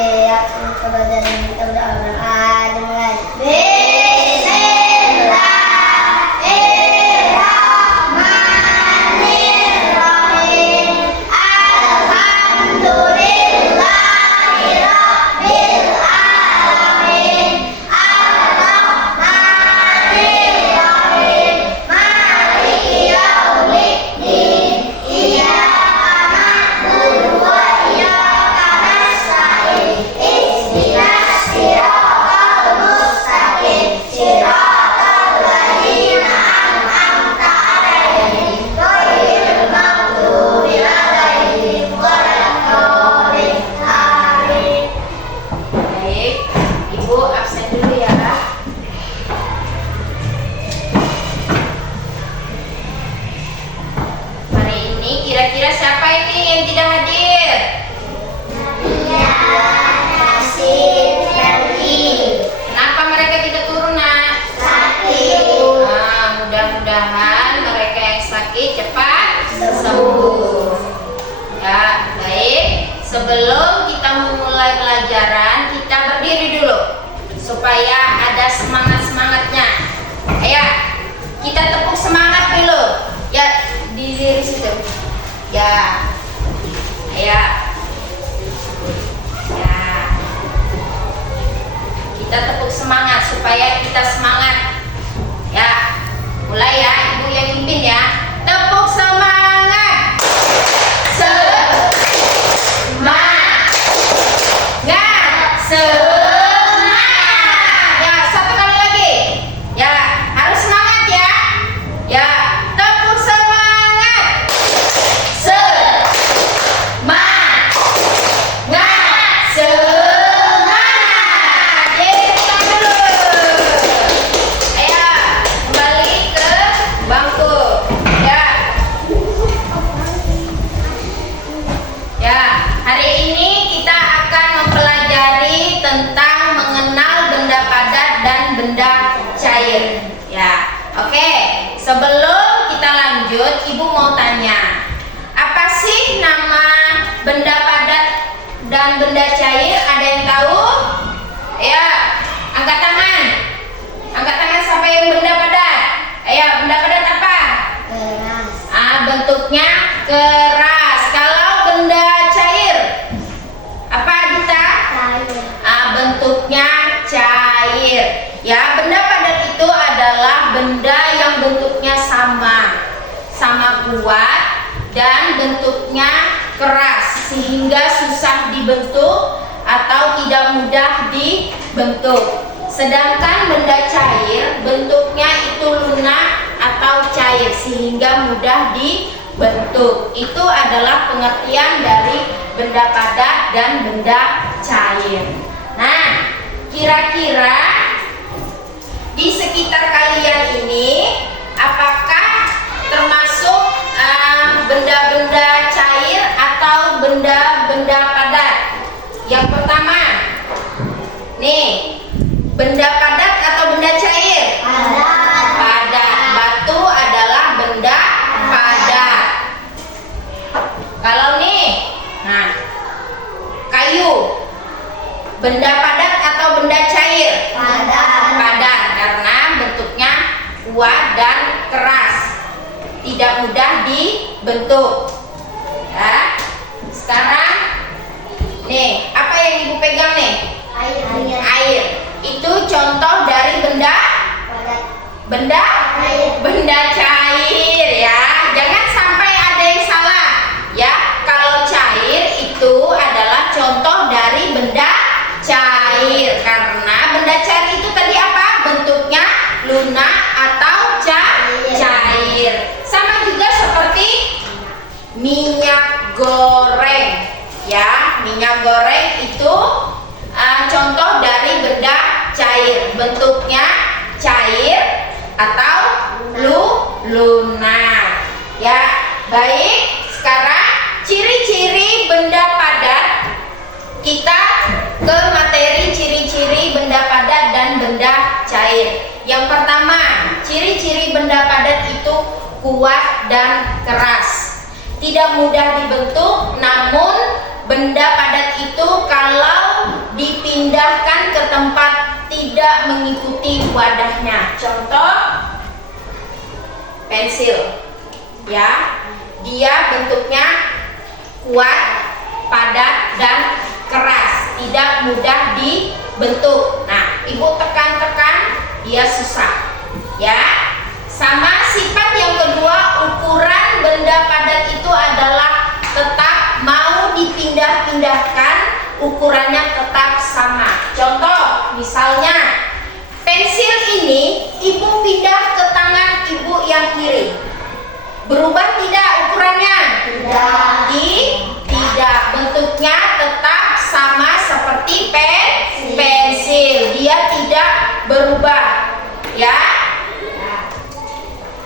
Oke, aku kepada kita berdoa dengan Bismillahirrahmanirrahim. Alhamdulillahirabbil alamin. Ar-Rahmanirrahim. Maliki yaumiddin. Iyyaka na'budu wa iyyaka nasta'in. Ihdinas siratal mustaqim. Siratal ladzina an'amta 'alaihim ghairil maghdubi 'alaihim waladdallin. Amin. Baik, Ibu absen dulu ya, Kak. Hari ini kira-kira siapa ini yang tidak hadir? Ya, Nasim, Ferdi, Kenapa mereka tidak turun, Nak? sakit, Mudah-mudahan mereka yang sakit cepat sembuh. Ya, baik. Sebelum kita memulai pelajaran, kita berdiri dulu supaya ada semangat-semangatnya. Ayo, kita tepuk semangat dulu. Ya, di diri situ. Ya. Ayo. Ya. Kita tepuk semangat supaya kita semangat. Ya. Mulai ya, Ibu yang pimpin ya. Tepuk semangat. Semangat. Semangat. Ya, satu kali lagi. Ya, harus semangat ya. Ya, tepuk semangat. Semangat. Semangat. Jadi tepuk dulu. Ayo, kembali ke bangku. Ya. Ya, hari ini kita akan mempelajari tentang mengenal benda padat dan benda cair. Ya, oke. Sebelum kita lanjut, Ibu mau tanya, apa sih nama benda padat dan benda cair? Ada yang tahu? Ya, angkat tangan. Angkat tangan siapa yang benda padat? Ayo, benda padat apa? keras, Bentuknya keras. Kalau benda cair, apa Dita? cair, Bentuknya cair. Ya, benda padat itu adalah benda yang bentuknya sama kuat dan bentuknya keras sehingga susah dibentuk atau tidak mudah dibentuk. Sedangkan benda cair bentuknya itu lunak atau cair sehingga mudah dibentuk. Itu adalah pengertian dari benda padat dan benda cair. Nah, kira-kira di sekitar kalian ini apakah termasuk benda-benda cair atau benda-benda padat? Yang pertama, nih, benda padat atau benda cair? padat, Padat. Batu adalah benda padat. Kalau nih, nah, kayu, benda padat atau benda cair? padat, Padat karena bentuknya kuat dan keras, tidak mudah dibentuk. Ya. Sekarang, nih, apa yang Ibu pegang nih? air, Air. Itu contoh dari benda padat, benda cair, benda cair ya. Jangan sampai ada yang salah ya. Kalau cair itu adalah contoh dari benda cair karena benda cair itu tadi apa? Bentuknya lunak atau cair. Sama juga seperti minyak goreng ya. Minyak goreng itu contoh dari benda cair, bentuknya cair atau lunak. Ya, baik. Sekarang ciri-ciri benda padat. Kita ke materi ciri-ciri benda padat dan benda cair. Yang pertama, ciri-ciri benda padat itu kuat dan keras, tidak mudah dibentuk. Namun benda padat itu kalau wadahnya. Contoh pensil, ya, dia bentuknya kuat, padat, dan keras, tidak mudah dibentuk. Nah, ibu tekan-tekan, dia susah, ya. Sama sifat yang kedua, ukuran benda padat itu adalah tetap, mau dipindah-pindahkan, ukurannya tetap sama. Contoh, misalnya pensil ini ibu pindah ke tangan ibu yang kiri, berubah tidak ukurannya? Tidak, bentuknya tetap sama seperti pensil, dia tidak berubah, ya.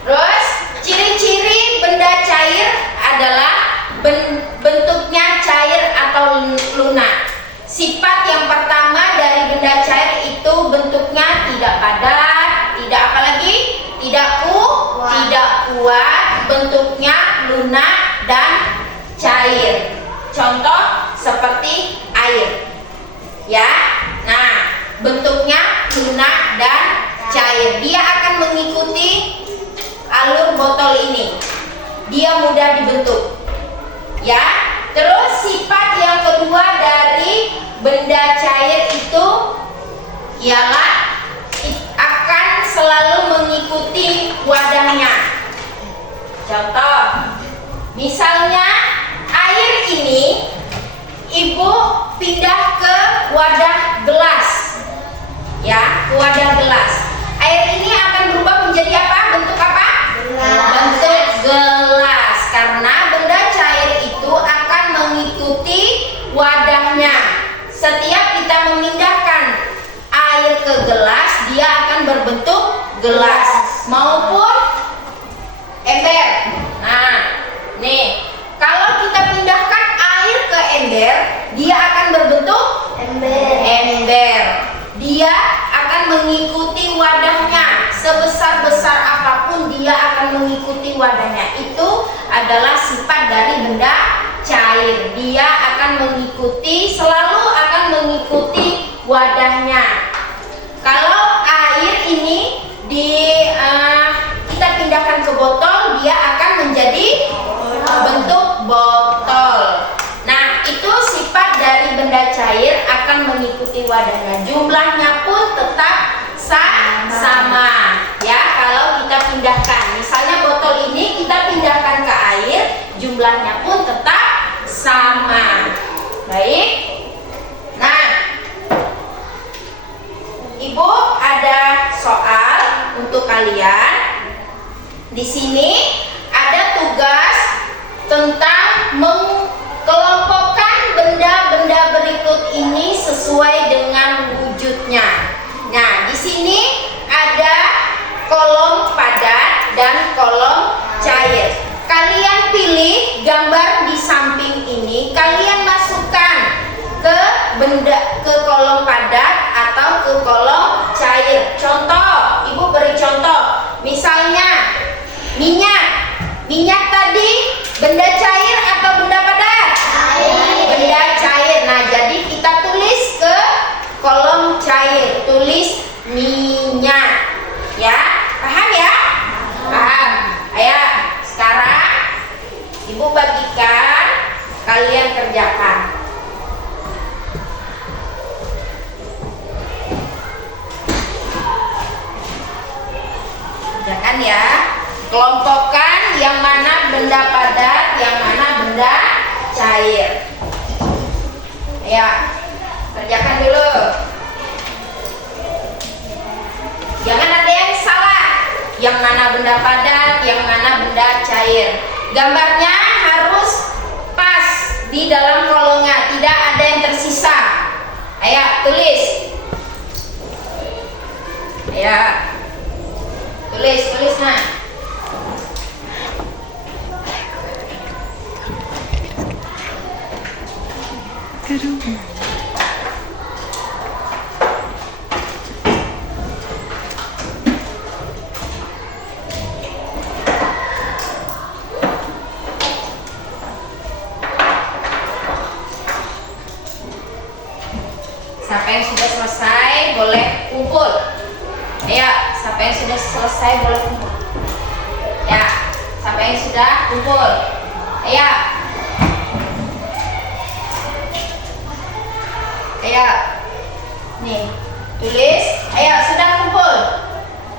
Terus ciri-ciri benda cair adalah bentuknya cair atau lunak. Sifat yang pertama dari benda cair itu bentuknya tidak padat, tidak apa lagi? Tidak kuat, bentuknya lunak dan cair. Contoh seperti air, ya. Nah, bentuknya lunak dan cair. Dia akan mengikuti alur botol ini. Dia mudah dibentuk, ya. Terus sifat yang kedua dari benda cair itu ialah akan selalu mengikuti wadahnya. Contoh, misalnya air ini ibu pindah ke wadah gelas, ya, ke wadah gelas. Air ini akan berubah menjadi apa? Bentuk apa? Bentuk gelas, karena benda cair itu akan mengikuti wadahnya. Setiap kita memindahkan air ke gelas, dia akan berbentuk gelas maupun ember. Nah, nih, kalau kita pindahkan air ke ember, dia akan berbentuk ember. Dia akan mengikuti wadahnya, sebesar-besar apapun dia akan mengikuti wadahnya. Itu adalah sifat dari benda cair. Dia akan mengikuti, selalu akan mengikuti wadahnya. Kalau air ini kita pindahkan ke botol, dia akan menjadi bentuk botol. Nah, itu sifat dari benda cair, akan mengikuti wadahnya. Jumlahnya pun tetap sama, ya. Kalau kita pindahkan, misalnya botol ini kita pindahkan ke air, jumlahnya pun tetap sama. Baik. Nah, ibu ada soal untuk kalian. Di sini ada tugas tentang mengkelompokkan benda-benda berikut ini sesuai dengan wujudnya. Nah, di sini ada kolom padat dan kolom cair. Kalian pilih gambar di samping ini, kalian masukkan ke kolom padat atau ke kolom cair. Contoh, ibu beri contoh. Misalnya minyak tadi benda cair atau benda padat? Benda cair. Nah, jadi kita tulis ke kolom cair, tulis minyak, ya. Paham ya? Paham. Ayo, sekarang ibu bagikan, kalian kerjakan. Kerjakan ya. Kelompokkan yang mana benda padat, yang mana benda cair. Ya, kerjakan dulu. Jangan ada yang salah. Yang mana benda padat, yang mana benda cair. Gambarnya harus pas di dalam kolomnya, tidak ada yang tersisa. Ayo, tulis. Ayo. Tulis nah. Siapa yang sudah selesai boleh kumpul. Ayo, siapa yang sudah selesai boleh kumpul. Ya, siapa yang sudah kumpul? Ayo. Ayo. Nih, tulis. Ayo, sudah kumpul.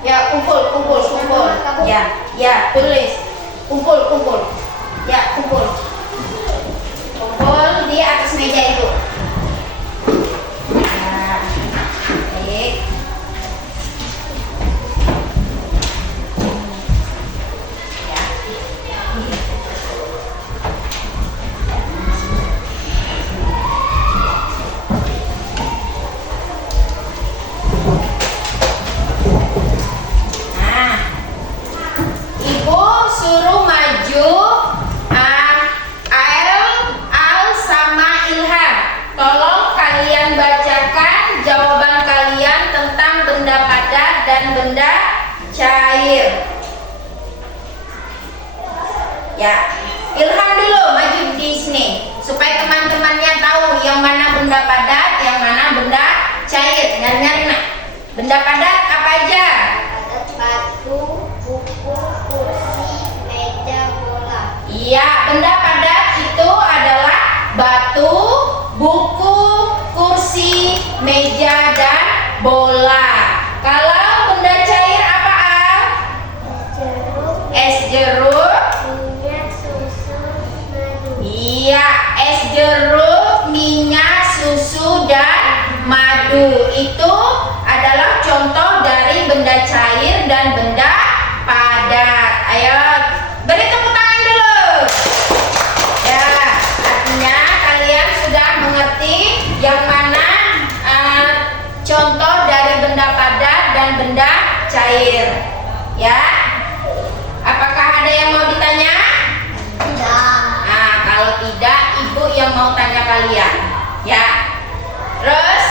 Ya, kumpul. Ya, tulis. Kumpul. Ya, kumpul. Kumpul di atas meja itu. Nah, baik. Ibu suruh maju Al sama Ilham. Tolong kalian bacakan jawaban kalian tentang benda padat dan benda cair. Ya, Ilham dulu maju di sini supaya teman-temannya tahu yang mana benda padat, yang mana benda cair. Nyari-nyari nak. Benda padat apa aja? Batu, buku, kursi, meja, bola. Iya, benda padat itu adalah batu, buku, kursi, meja, dan bola. Kalau benda cair apa, Al? Jeruk, Es jeruk. minyak, susu, madu. Iya, es jeruk, minyak, susu, dan madu. Itu adalah contoh dari benda cair dan benda padat. Ayo, beri tepuk tangan dulu. Ya, artinya kalian sudah mengerti yang mana contoh dari benda padat dan benda cair. Ya, apakah ada yang mau ditanya? Tidak. Nah, kalau tidak, ibu yang mau tanya kalian. Ya, terus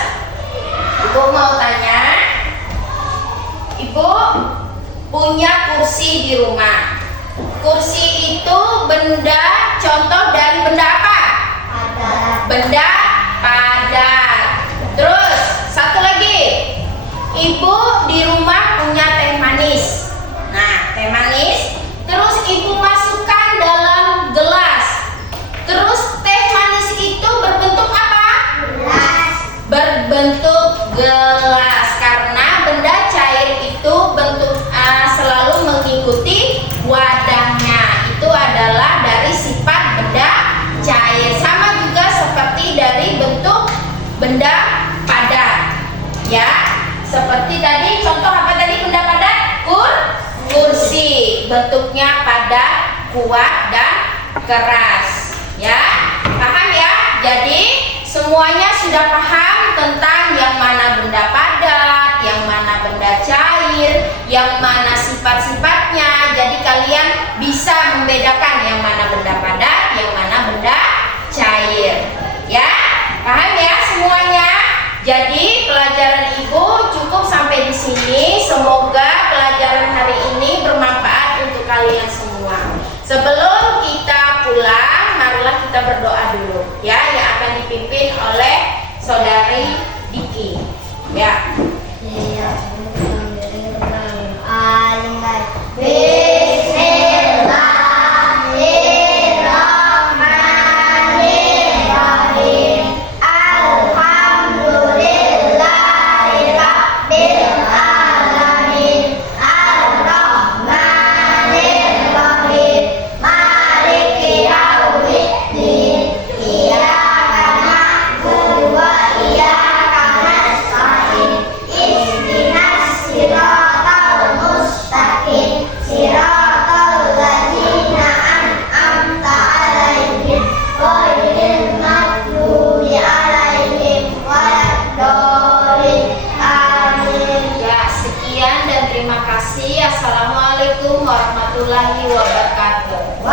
ibu mau tanya, ibu punya kursi di rumah. Kursi itu benda, contoh dari benda apa? Padat. Benda padat. Terus satu lagi, ibu di rumah punya teh manis. Nah, teh manis, terus ibu masukkan dalam gelas. Terus teh manis itu berbentuk apa? Gelas. Berbentuk gelas, karena benda cair itu bentuk selalu mengikuti wadahnya. Itu adalah dari sifat benda cair, sama juga seperti dari bentuk benda padat. Ya, seperti tadi contoh apa tadi benda padat? Kursi, bentuknya padat, kuat, dan keras. Ya, paham ya? Jadi semuanya sudah paham tentang yang mana benda padat, yang mana benda cair, yang mana sifat-sifatnya. Jadi kalian bisa membedakan yang mana benda padat, yang mana benda cair. Ya, paham ya semuanya? Jadi pelajaran ibu cukup sampai di sini. Semoga pelajaran hari ini bermanfaat untuk kalian semua. Sebelum kita pulang, marilah kita berdoa dulu, ya, yang akan dipimpin oleh saudari Diki. Ya. Bismillahirrahmanirrahim. Alhamdulillahirabbil alamin. Ar-Rahmanirrahim. Maliki yaumiddin. Iyyaka na'budu wa iyyaka nasta'in. Ihdinas siratal mustaqim. Siratal ladzina an'amta 'alaihim ghairil maghdubi 'alaihim waladdallin. Amin. Ya, sekian dan terima kasih. Assalamualaikum warahmatullahi wabarakatuh.